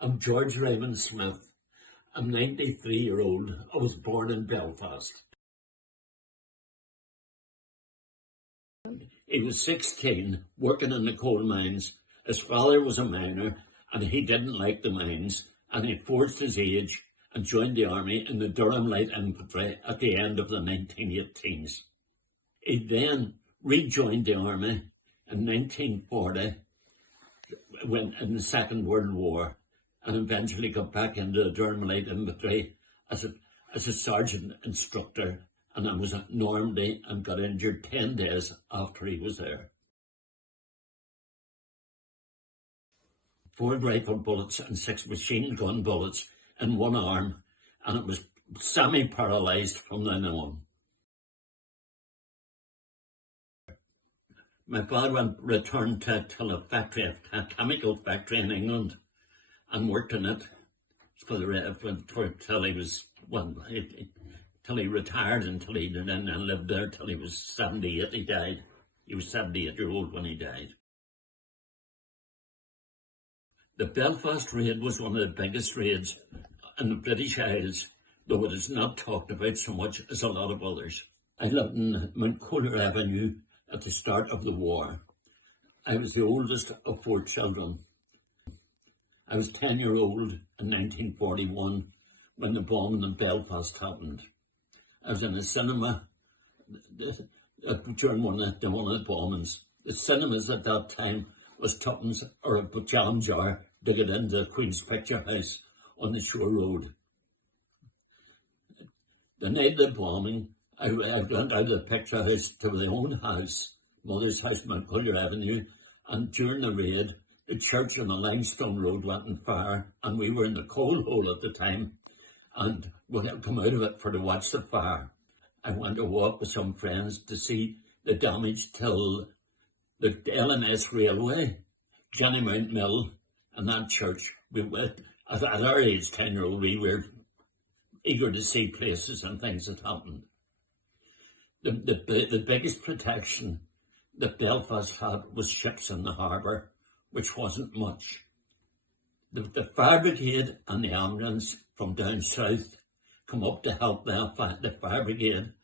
I'm George Raymond Smith. I'm 93-year-old. I was born in Belfast. He was 16, working in the coal mines. His father was a miner and he didn't like the mines, and he forced his age and joined the army in the Durham Light Infantry at the end of the 1918s. He then rejoined the army in 1940 in the Second World War, and eventually got back into the Durham Light Infantry as a sergeant instructor, and I was at Normandy and got injured 10 days after he was there. 4 rifle bullets and 6 machine gun bullets in one arm, and it was semi-paralysed from then on. My father returned to a factory, a chemical factory in England, and worked in it till he was, till he retired, until he did, and lived there till he was 78. He died. He was 78-year-old when he died. The Belfast raid was one of the biggest raids in the British Isles, though it is not talked about so much as a lot of others. I lived in Mount Kohler Avenue at the start of the war. I was the oldest of 4 children. I was 10-year-old in 1941 when the bombing in Belfast happened. I was in a cinema during one of the bombings. The cinemas at that time was tuppence or a jam jar to get into the Queen's Picture House on the Shore Road. The night of the bombing, I went out of the picture house to my own house, mother's house, Mount Kohler Avenue, and during the raid, the church on the Limestone Road went on fire, and we were in the coal hole at the time, and we had come out of it to watch the fire. I went to walk with some friends to see the damage till the LNS Railway, Jenny Mount Mill, and that church. At our age, 10-year-old, we were eager to see places and things that happened. The biggest protection that Belfast had was ships in the harbour, which wasn't much. The fire brigade and the ambulance from down south come up to help the fire brigade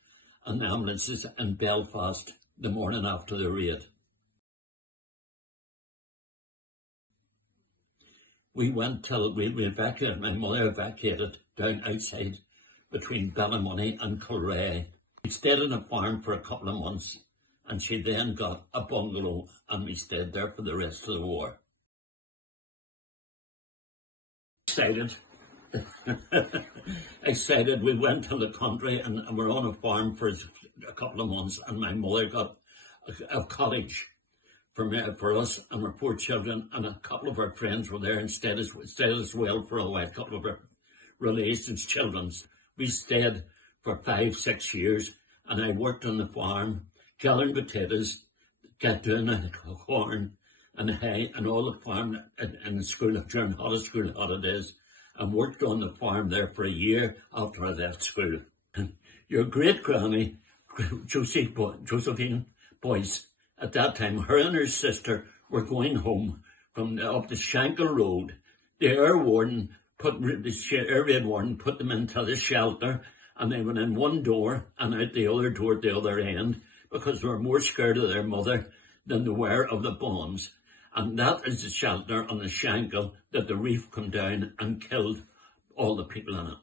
and the ambulances in Belfast the morning after the raid. We went till we evacuated. My mother evacuated down outside between Ballymoney and Kilrea. We stayed on a farm for a couple of months, and she then got a bungalow, and we stayed there for the rest of the war. Excited. We went to the country and we're on a farm for a couple of months, and my mother got a cottage for us and our 4 children, and a couple of our friends were there and stayed as well for a while. A couple of our relations' children. We stayed for 5-6 years, and I worked on the farm, gathering potatoes, doing corn and hay and all the farm in the school during school holidays, and worked on the farm there for a year after I left school. Your great granny, Josephine Boyce, at that time, her and her sister were going home from up the Shankill Road. The air raid warden put them into the shelter, and they went in one door and out the other door at the other end, because they were more scared of their mother than they were of the bombs. And that is the shelter on the Shankill that the reef come down and killed all the people in it.